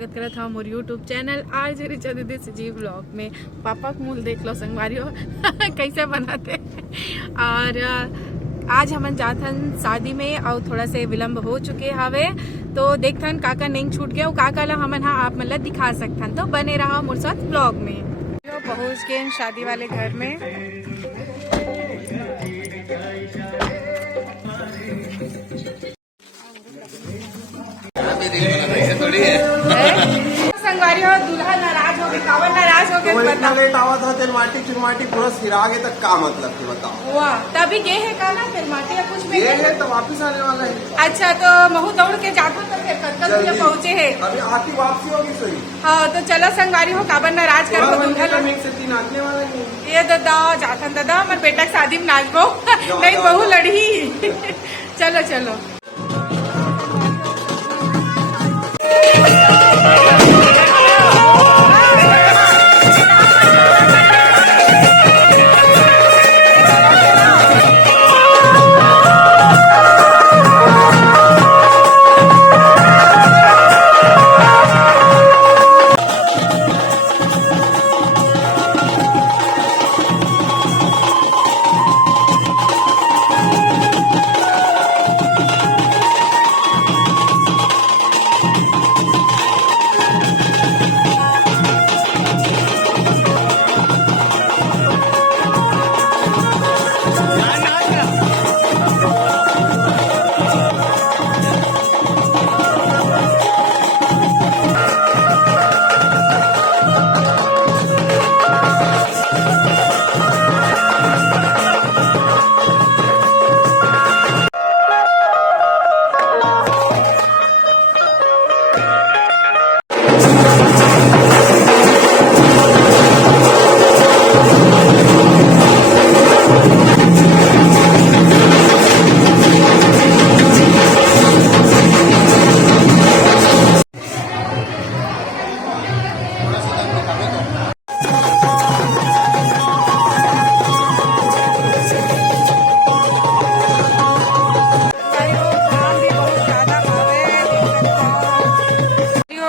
स्वागत करत हूँ मोर यूट्यूब चैनल आज रिचा दीदी सजीव ब्लॉग में। पापा को मूल देख लो संगवारी हो कैसे बनाते। और आज हम जाथन शादी में और थोड़ा से विलम्ब हो चुके हवे, तो देखथन काका नहीं छूट गया काका ला हमन आप मन ला दिखा सकथन, तो बने रहा मोर साथ ब्लॉग में। पहुँच गए शादी वाले घर में। संगवारी हो दूल्हा नाराज हो गए, कावन नाराज हो गए। इतना लेट आवत हो तिलमाटी चिरमाटी पूरा सिरागे तक का मतलब थे बताओ। वाह, तभी ये है का ना तिलमाटी या कुछ में ये है तो वापिस आने वाला है। अच्छा, तो महू दौड़ के जातो तो फिर कल तक पहुँचे है। अभी आती वापसी होगी सही। हाँ, तो चलो संगवारी हो कावन नाराज कर दूल्हा से 3 नाचने वाला है। ये दादा जाथन दादा हमारे बेटा की शादी में नाचबो नहीं बहू लड़ी। चलो चलो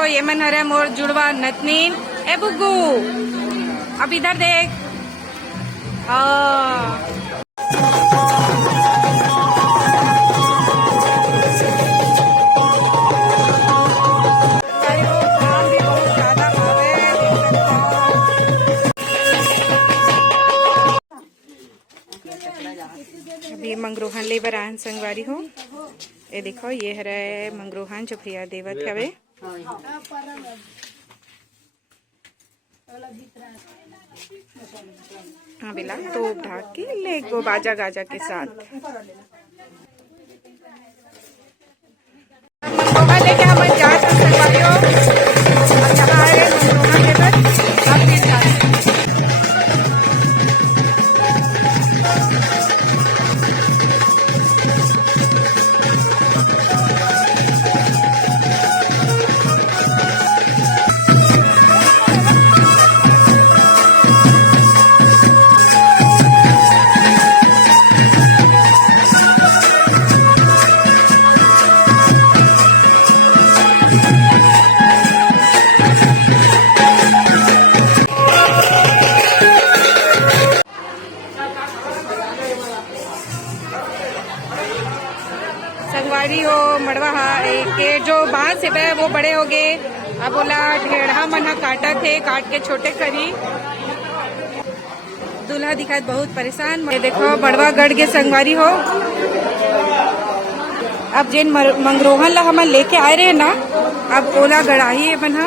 ये मन हरे मोर जुड़वा नतनीन ए बुग्गू, अब इधर देख। अभी मंगरोहन ले बर आन संगवारी हो। ये देखो ये हरे मंगरोहन जो भैया देवत हवे। हाँ बिला तो ढाक के ले गो बाजा गाजा के साथ लेके हम जा सकते संगवारी हो मड़वा के जो बांस है वो बड़े हो गए। अब बोला ढेढ़ा मना काटा थे, काट के छोटे करी। दूल्हा दिखाए बहुत परेशान। ये देखो बड़वा गढ़ के संगवारी हो। अब जिन मंगरोहन ला हम लेके आए रहे ना, अब ओला गड़ाही है बना।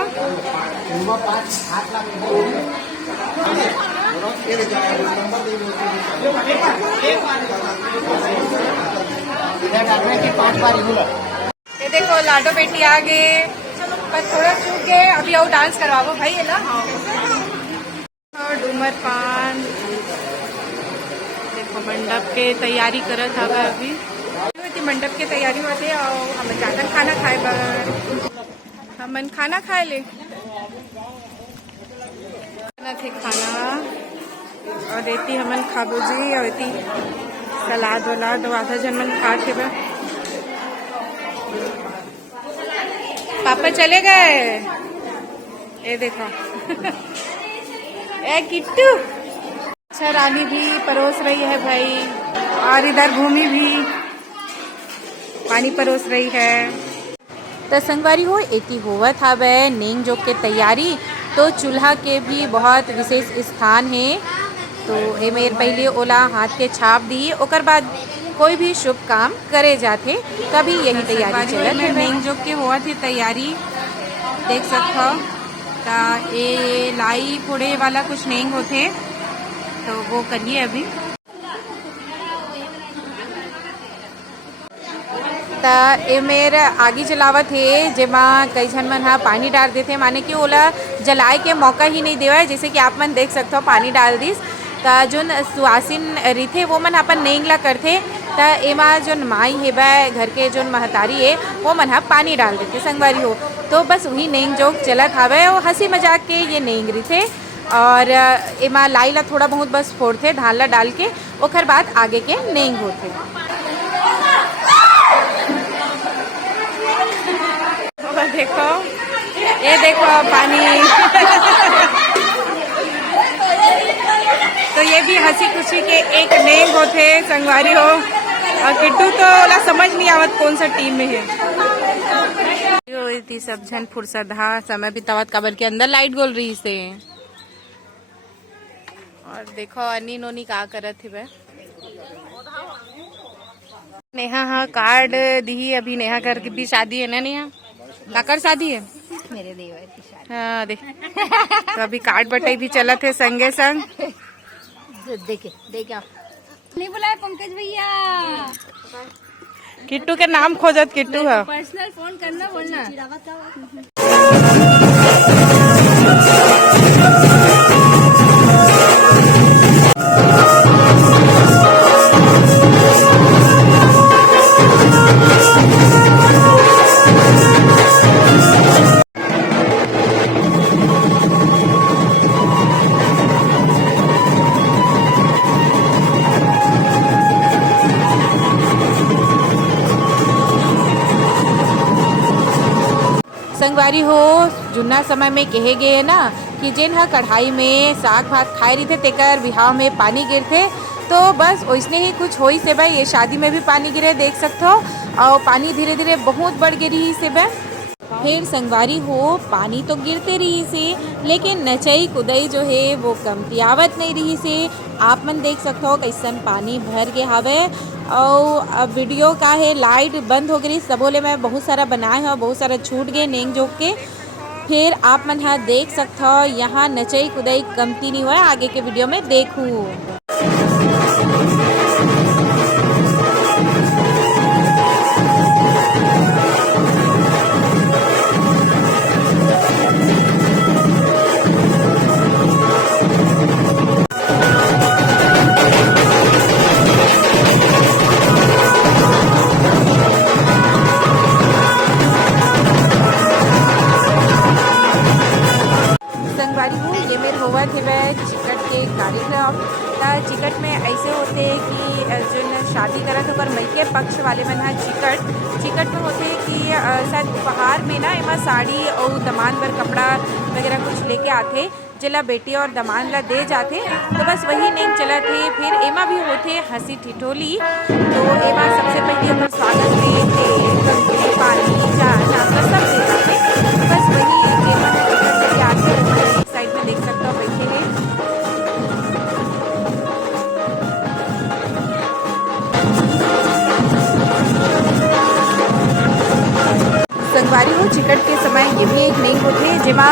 ये देखो लाडो बेटी आ गए, पर थोड़ा चूक गए। अभी और डांस करवाओ भाई है ना। और डूमर पान देखो मंडप के तैयारी करत हवे। अभी मंडप के तैयारी होते और हम जाकर खाना खाए बर हमन खाना खाए ले थे खाना। और देती हमन खाबो जी और देती सलाद वलाद आधा जन मन खा के बा। पापा चले गए। ये देखो ए किट्टू। अच्छा रानी भी परोस रही है भाई, और इधर भूमि भी पानी परोस रही है। तो संगवारी हो एती होवत हवे नेंग जोग के तैयारी। तो चूल्हा के भी बहुत विशेष स्थान है। तो ए मेर पहले ओला हाथ के छाप दी, ओकर बाद कोई भी शुभ काम करे जाते तभी यही तैयारी चलत है। नेंग जोग के होवत है तैयारी, देख सकते हो। तो ये लाई फोड़े वाला कुछ नेंग होते, तो वो करिए अभी। ए मेर आगी जलावत है, जेमा कई झन मन हा पानी डाल देते, माने कि ओला जलाए के मौका ही नहीं देवा है। जैसे कि आप मन देख सकते हो पानी डाल दिस। तो जोन सुआसिन रहीथे वो मन अपन नेंग ला करथे। तो एमा जोन माई हेबा घर के जोन महतारी है वो मन हा पानी डाल देते संगवारी हो। तो बस वही नेंग जोग चलत हवे और हंसी मजाक के ये नेंग रहीथे। और एमा लाई ला थोड़ा बहुत बस फोड़थे धान ला डाल के, ओकर बाद आगे के नेंग होथे। देखो ये देखो पानी तो ये भी हंसी खुशी के एक नेंग होते संगवारी हो। और किट्टू तो ओला समझ नहीं आवत कौन सा टीम में है। सब जन फुर्सत हा समय बितावत, काबर के अंदर लाइट गोल रही से। और देखो अन्नी नोनी का करत है। नेहा हाँ कार्ड दी अभी, नेहा घर की भी शादी है ना। नेहा काकर शादी है? मेरे देवर की शादी। हाँ देख तो अभी कार्ड बटाई भी चला थे संगे संग। देखे नहीं बुलाए पंकज भैया। किट्टू के नाम खोजत किट्टू है। पर्सनल फोन करना बोलना। संगवारी हो जुन्ना समय में कहे गए है ना कि जिन हा कढ़ाई में साग भात खाए रही थे तेकर बिहाव में पानी गिरते। तो बस वैसने ही कुछ होई से भाई, ये शादी में भी पानी गिरे देख सकते हो। और पानी धीरे धीरे बहुत बढ़ गिरी से भाई। फिर संगवारी हो पानी तो गिरते रही से, लेकिन नचई कुदई जो है वो कमतियावत नहीं रही से। आप मन देख सकते हो कैसन पानी भर के हवे। और अब वीडियो का है लाइट बंद हो गई, सबोले मैं बहुत सारा बनाए हो, बहुत सारा छूट गए नेंग जोग के। फिर आप मन यहाँ देख सकते हो यहाँ नचई कुदई कमती नहीं हुआ। आगे के वीडियो में देखूँ। चिकट के कार्यक्रम चिकट में ऐसे होते कि जो शादी करत होकर मैके पक्ष वाले मन चिकट में होते कि शायद उपहार में ना एमा साड़ी और दमान बर कपड़ा वगैरह कुछ लेके आते, जिला बेटी और दमान ला दे जाते। तो बस वही नेम चला थे। फिर एमा भी होते हंसी ठिठोली। तो एमा सबसे पहले ओकर स्वागत में तेल पानी चाय नाश्ता सब दे जाते। बस वही एमा आते साइड में देख सकते हो बैठे हैं। संगवारी हो चिकट के समय ये भी एक नेंग होते जेमा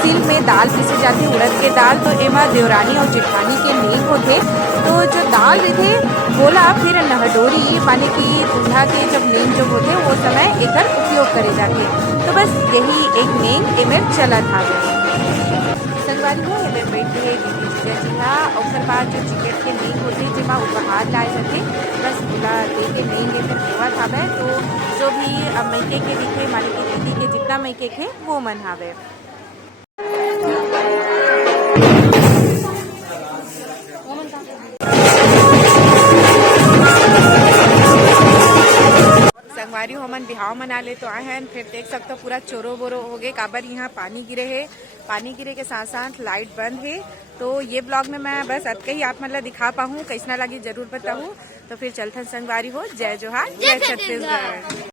सिल में दाल पीसे जाती उड़द के दाल। तो एमा देवरानी और जेठानी के नेंग होते। तो जो दाल रहते बोला फिर नहडोरी माने कि दूल्हा के जब नेंग जो होते वो समय एकर उपयोग करे जाते। तो बस यही एक नेंग एमेर चला था। संगवारी हो एमेर बैठे दीदी जीजा जी हा। और बाद जो चिकट के नेंग होते जेमा उपहार लाए जाते, बस बोला दे के नेंग एमेर हुआ था। तो जो भी मैके के दिखे माने कि दीदी के जितना मैके थे वो मन हावे। संगवारी हो मन बिहाव छाव मना ले तो आए हैं। फिर देख सकते हो पूरा चोरो बोरो हो गए, काबर यहाँ पानी गिरे है, पानी गिरे के साथ साथ लाइट बंद है। तो ये ब्लॉग में मैं बस अतके ही आप मतलब दिखा पाऊँ, कैसना लगी जरूर बताऊँ। तो फिर चलथन संगवारी हो, जय जोहार, जय छत्तीसगढ़।